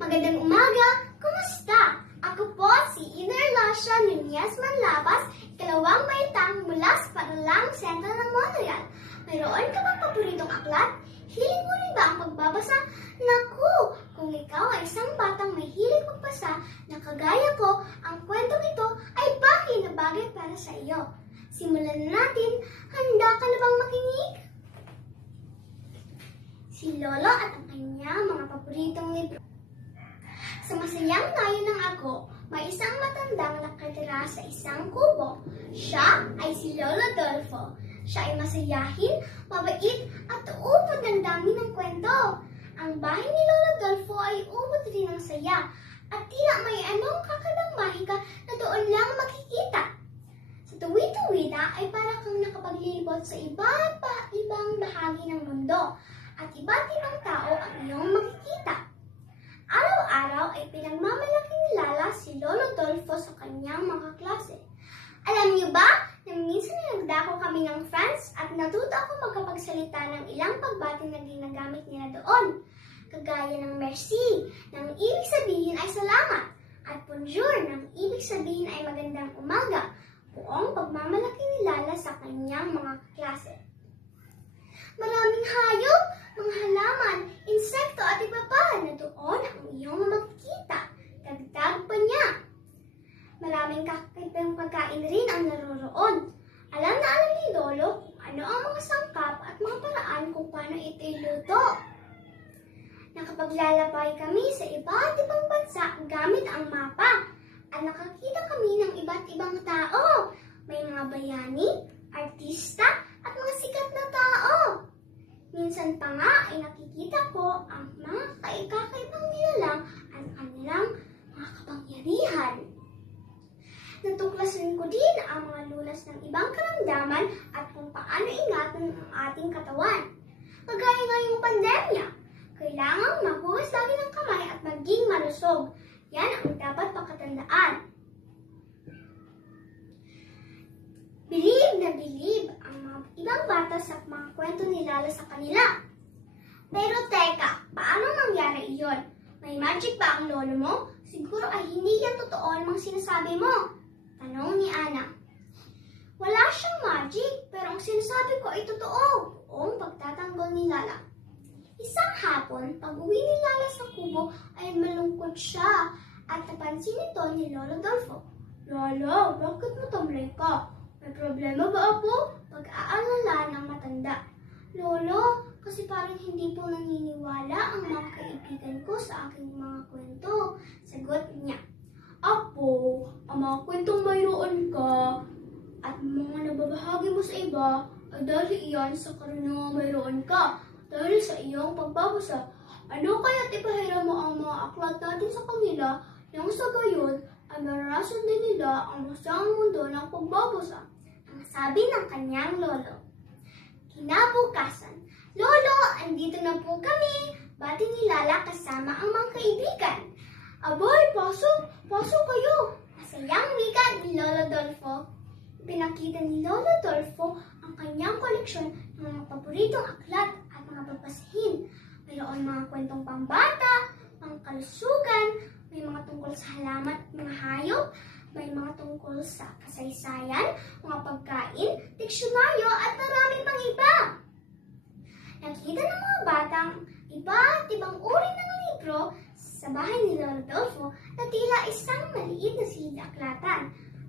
Magandang umaga! Kumusta? Ako po si Inerlasha Nunez Manlabas, ikalawang baitang mula sa Paralang Sentro ng Montreal. Mayroon ka bang paboritong aklat? Hilig mo rin ba ang pagbabasa? Naku! Kung ikaw ay isang batang may hilig magbasa na kagaya ko, ang kwentong ito ay bagay na bagay para sa iyo. Simulan na natin. Handa ka na bang makinig? Si Lolo at ang kanyang mga paboritong libro. Sa masayang nayon ng Ago, may isang matandang nakatira sa isang kubo. Siya ay si Lolo Dolfo. Siya ay masayahin, mabait at ubod ng dami ng kwento. Ang bahay ni Lolo Dolfo ay ubod rin ng saya at tila may anong kakabang mahika na doon lang makikita. Sa tuwi-tuwida ay para kang nakapaglilibot sa iba't ibang bahagi ng mundo at iba't ibang tao ang iyong makikita. Araw-araw ay pinagmamalaki ni Lala si Lolo Dolfo sa kanyang mga klase. Alam niyo ba na minsan nagdako kami ng friends at natuto ako magkapagsalita ng ilang pagbati na ginagamit nila doon. Kagaya ng merci, nang ibig sabihin ay salamat, at bonjour, nang ibig sabihin ay magandang umaga, buong pagmamalaki ni Lala sa kanyang mga klase. Maraming hayop, mga halaman, insekto at iba pa na doon ang iyong makikita. Dagdag pa niya. Maraming kakaibang pagkain rin ang naroroon. Alam na alam ni Lolo kung ano ang mga sangkap at mga paraan kung paano ito iluto. Nakapaglalakbay kami sa iba't ibang bansa gamit ang mapa at nakakita kami ng iba't ibang tao. May mga bayani, artista at mga sikat na tao. Minsan pa nga ay nakikita ko ang mga kakaibang nilalang at kanilang mga kapangyarihan. Natuklasan ko din ang mga lunas ng ibang karamdaman at kung paano ingatan ang ating katawan. Kagaya ngayong pandemya, kailangang mahuwas lagi ng kamay at maging malusog. Yan ang dapat pakatandaan. Bilib na bilib ang mga ibang bata sa mga kwento ni Lala sa kanila. Pero teka, paano nangyari iyon? May magic ba ang lolo mo? Siguro ay hindi yan totoo ang mga sinasabi mo. Tanong ni Ana. Wala siyang magic, pero ang sinasabi ko ay totoo. Buong pagtatanggol ni Lala. Isang hapon, pag-uwi ni Lala sa kubo ay malungkot siya at napansin ito ni Lolo Dolfo. Lolo, bakit mo tamlay ka? May problema ba ako? Pag-aalala ng matanda. Lolo, kasi parang hindi po naniniwala ang mga kaibigan ko sa aking mga kwento. Sagot niya. Apo, ang mga kwentong mayroon ka at mga nababahagi mo sa iba ay dahil iyan sa karunungang mayroon ka dahil sa iyong pagbabasa. Ano kaya't ipahiram mo ang mga aklat natin sa kanila nang sa gayon ay maranasan din nila ang masayang mundo ng pagbabasa, ang sabi ng kanyang lolo. Kinabukasan, Lolo, andito na po kami, bati ni Lala kasama ang mga kaibigan. Aboy, pasok kayo. Masayang wika ni Lolo Dolfo. Pinakita ni Lolo Dolfo ang kanyang koleksyon ng mga paboritong aklat at mga babasahin. Mayroon mga kwentong pambata, mga kalusugan, may mga tungkol sa halaman at mga hayop, may mga tungkol sa kasaysayan, mga pagkain, diksyonaryo at marami pang iba. Nakita ng mga batang iba't ibang uri ng libro sa bahay ni Lolo Dolfo na tila isang maliit na silid-aklatan.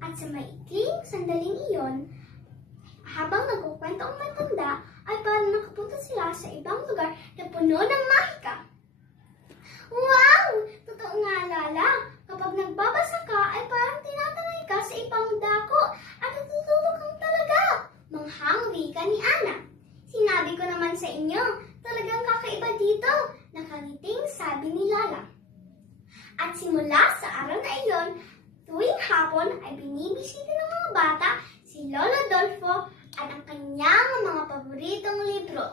At sa maikling sandaling iyon, habang nagkukwento ang matanda, ay parang nakapunta sila sa ibang lugar na puno ng mahika. Wow! Totoo nga, Lala. Kapag nagbabasa ka, ay parang tinatangay ka sa ibang dako at natutulog kang talaga. Manghang wika ni Ana. Sinabi ko naman sa inyo, talagang kakaiba dito. Nakangiting sabi ni Lala. At simula sa araw na iyon, tuwing hapon ay binibisita ng mga bata si Lolo Dolfo at ang kanyang mga paboritong libro.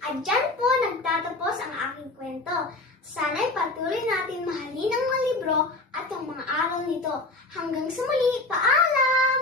At dyan po nagtatapos ang aking kwento. Sana'y patuloy natin mahalin ang mga libro at ang mga aral nito. Hanggang sa muli, paalam!